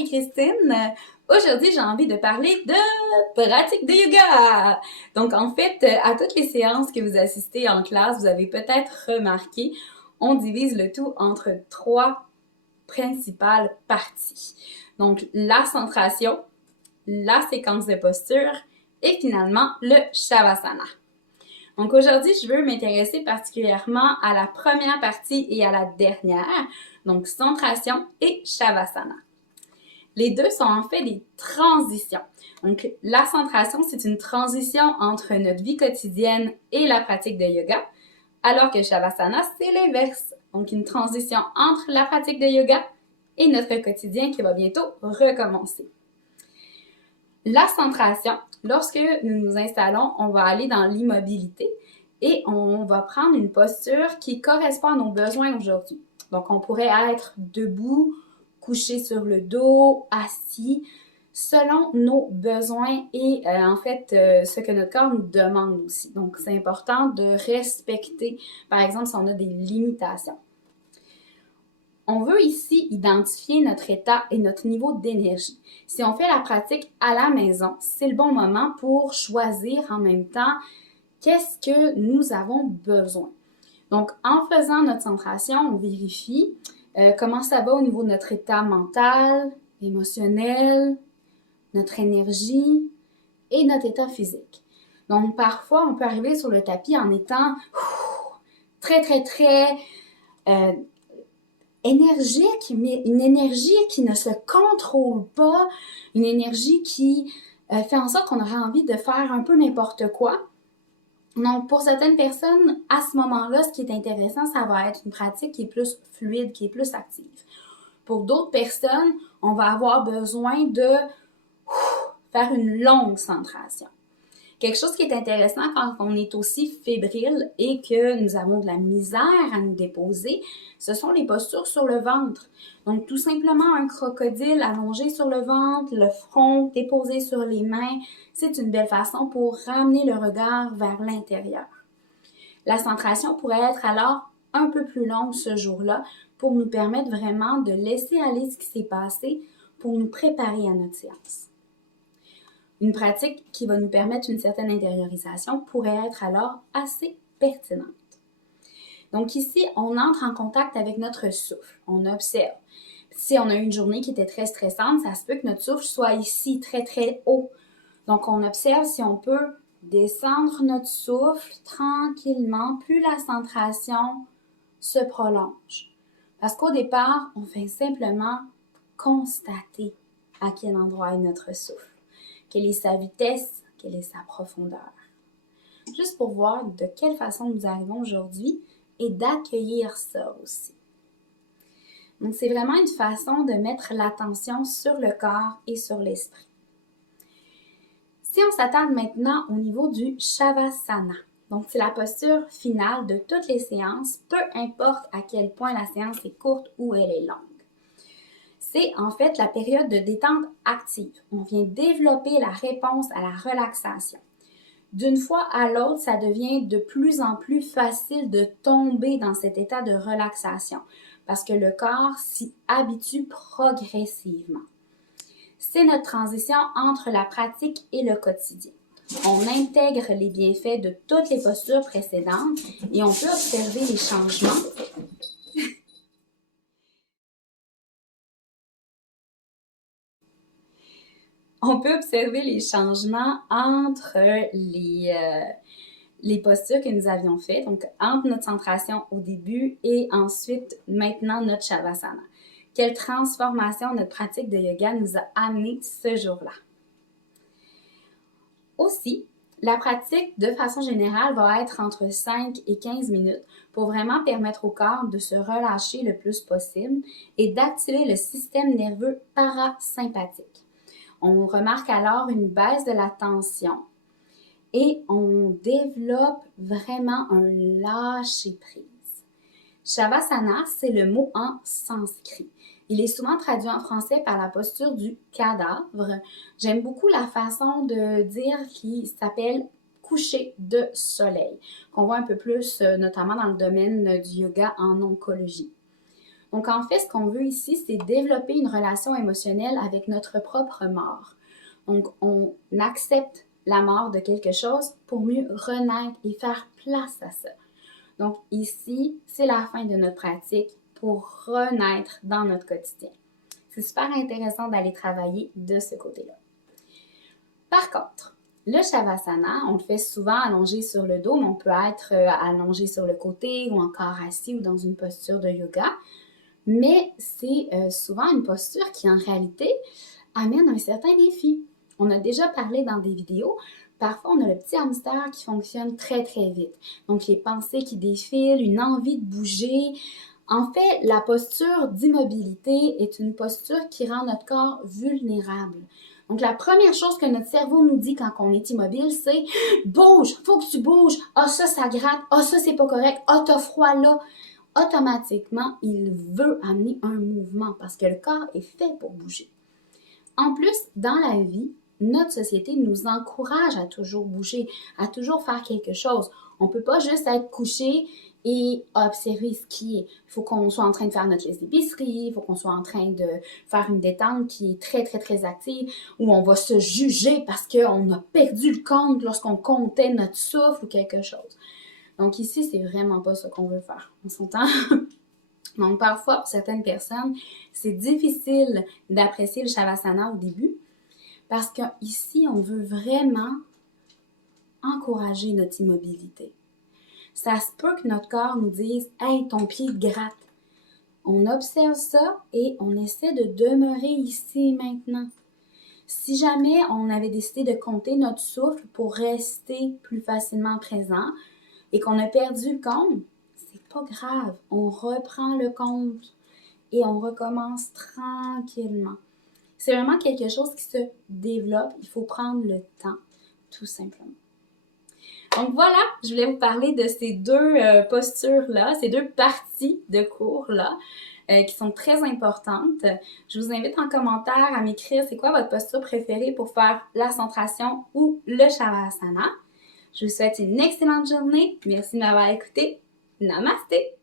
Marie-Christine. Aujourd'hui, j'ai envie de parler de pratique de yoga. Donc, en fait, à toutes les séances que vous assistez en classe, vous avez peut-être remarqué, on divise le tout entre trois principales parties. Donc, la centration, la séquence de posture et finalement le Shavasana. Donc aujourd'hui, je veux m'intéresser particulièrement à la première partie et à la dernière, donc centration et Shavasana. Les deux sont en fait des transitions. Donc la centration, c'est une transition entre notre vie quotidienne et la pratique de yoga, alors que Shavasana, c'est l'inverse. Donc une transition entre la pratique de yoga et notre quotidien qui va bientôt recommencer. La centration, lorsque nous nous installons, on va aller dans l'immobilité et on va prendre une posture qui correspond à nos besoins aujourd'hui. Donc, on pourrait être debout, couché sur le dos, assis, selon nos besoins et ce que notre corps nous demande aussi. Donc, c'est important de respecter, par exemple, si on a des limitations. On veut ici identifier notre état et notre niveau d'énergie. Si on fait la pratique à la maison, c'est le bon moment pour choisir en même temps qu'est-ce que nous avons besoin. Donc, en faisant notre centration, on vérifie comment ça va au niveau de notre état mental, émotionnel, notre énergie et notre état physique. Donc, parfois, on peut arriver sur le tapis en étant très énergique, mais une énergie qui ne se contrôle pas, une énergie qui fait en sorte qu'on aurait envie de faire un peu n'importe quoi. Donc, pour certaines personnes, à ce moment-là, ce qui est intéressant, ça va être une pratique qui est plus fluide, qui est plus active. Pour d'autres personnes, on va avoir besoin de faire une longue centration. Quelque chose qui est intéressant quand on est aussi fébrile et que nous avons de la misère à nous déposer, ce sont les postures sur le ventre. Donc, tout simplement un crocodile allongé sur le ventre, le front déposé sur les mains, c'est une belle façon pour ramener le regard vers l'intérieur. La centration pourrait être alors un peu plus longue ce jour-là pour nous permettre vraiment de laisser aller ce qui s'est passé pour nous préparer à notre séance. Une pratique qui va nous permettre une certaine intériorisation pourrait être alors assez pertinente. Donc ici, on entre en contact avec notre souffle, on observe. Si on a eu une journée qui était très stressante, ça se peut que notre souffle soit ici très haut. Donc on observe si on peut descendre notre souffle tranquillement, plus la centration se prolonge. Parce qu'au départ, on fait simplement constater à quel endroit est notre souffle. Quelle est sa vitesse, quelle est sa profondeur. Juste pour voir de quelle façon nous arrivons aujourd'hui et d'accueillir ça aussi. Donc, c'est vraiment une façon de mettre l'attention sur le corps et sur l'esprit. Si on s'attarde maintenant au niveau du Shavasana, donc c'est la posture finale de toutes les séances, peu importe à quel point la séance est courte ou elle est longue. C'est en fait la période de détente active. On vient développer la réponse à la relaxation. D'une fois à l'autre, ça devient de plus en plus facile de tomber dans cet état de relaxation parce que le corps s'y habitue progressivement. C'est notre transition entre la pratique et le quotidien. On intègre les bienfaits de toutes les postures précédentes et on peut observer les changements entre les postures que nous avions faites, donc entre notre centration au début et ensuite maintenant notre Shavasana. Quelle transformation notre pratique de yoga nous a amené ce jour-là. Aussi, la pratique, de façon générale, va être entre 5 et 15 minutes pour vraiment permettre au corps de se relâcher le plus possible et d'activer le système nerveux parasympathique. On remarque alors une baisse de la tension et on développe vraiment un lâcher-prise. Shavasana, c'est le mot en sanskrit. Il est souvent traduit en français par la posture du cadavre. J'aime beaucoup la façon de dire qui s'appelle coucher de soleil, qu'on voit un peu plus notamment dans le domaine du yoga en oncologie. Donc, en fait, ce qu'on veut ici, c'est développer une relation émotionnelle avec notre propre mort. Donc, on accepte la mort de quelque chose pour mieux renaître et faire place à ça. Donc, ici, c'est la fin de notre pratique pour renaître dans notre quotidien. C'est super intéressant d'aller travailler de ce côté-là. Par contre, le Shavasana, on le fait souvent allongé sur le dos, mais on peut être allongé sur le côté ou encore assis ou dans une posture de yoga. Mais c'est souvent une posture qui, en réalité, amène un certain défi. On a déjà parlé dans des vidéos. Parfois, on a le petit hamster qui fonctionne très, très vite. Donc, les pensées qui défilent, une envie de bouger. En fait, la posture d'immobilité est une posture qui rend notre corps vulnérable. Donc, la première chose que notre cerveau nous dit quand on est immobile, c'est « Bouge! Faut que tu bouges! Ah, ça gratte! Ah, ça, c'est pas correct! Ah, t'as froid là! » Automatiquement, il veut amener un mouvement parce que le corps est fait pour bouger. En plus, dans la vie, notre société nous encourage à toujours bouger, à toujours faire quelque chose. On ne peut pas juste être couché et observer ce qui est. Il faut qu'on soit en train de faire notre liste d'épicerie, il faut qu'on soit en train de faire une détente qui est très, très, très active, où on va se juger parce qu'on a perdu le compte lorsqu'on comptait notre souffle ou quelque chose. Donc ici, c'est vraiment pas ce qu'on veut faire. On s'entend? Donc parfois, pour certaines personnes, c'est difficile d'apprécier le Shavasana au début parce qu'ici, on veut vraiment encourager notre immobilité. Ça se peut que notre corps nous dise « Hey, ton pied gratte ». On observe ça et on essaie de demeurer ici et maintenant. Si jamais on avait décidé de compter notre souffle pour rester plus facilement présent et qu'on a perdu le compte, c'est pas grave. On reprend le compte et on recommence tranquillement. C'est vraiment quelque chose qui se développe. Il faut prendre le temps, tout simplement. Donc voilà, je voulais vous parler de ces deux postures-là, ces deux parties de cours-là, qui sont très importantes. Je vous invite en commentaire à m'écrire c'est quoi votre posture préférée pour faire la centration ou le Shavasana. Je vous souhaite une excellente journée. Merci de m'avoir écouté. Namasté!